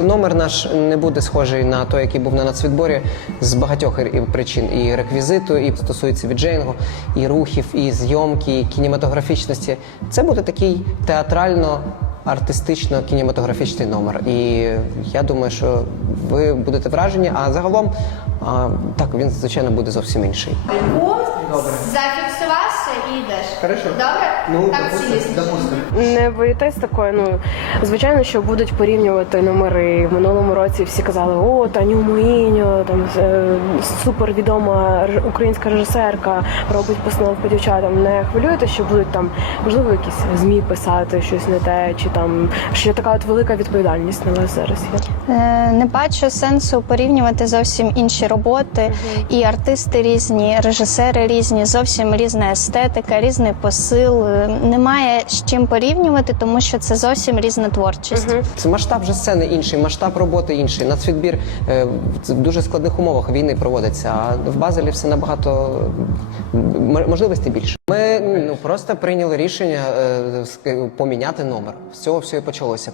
Номер наш не буде схожий на той, який був на нацвідборі з багатьох причин. І реквізиту, і стосується віджейнгу, і рухів, і зйомки, і кінематографічності. Це буде такий театрально. Артистично-кінематографічний номер. І я думаю, що ви будете вражені, а загалом а, так він звичайно буде зовсім інший. Зафіксувався і йдеш. Хорошо. Добре? Ну, так цілісніше. Не боїтесь такої. Ну звичайно, що будуть порівнювати номери. В минулому році всі казали, о, Таню Моїньо, там е, супервідома українська режисерка робить постановку дівчатам. Не хвилюєте, що будуть там можливо якісь змі писати щось не те, чи там що така от велика відповідальність на вас зараз є. Е, Не бачу сенсу порівнювати зовсім інші роботи. І артисти різні, режисери різні, зовсім різна естетика, різний посил. Е, Немає з чим порівнювати, тому що це зовсім різна творчість. Це масштаб же сцени інший, масштаб роботи інший. Нацвідбір е, в дуже складних умовах війни проводиться. А в Базелі все набагато можливостей більше. Ми ну просто прийняли рішення е, поміняти номер. З цього все і почалося.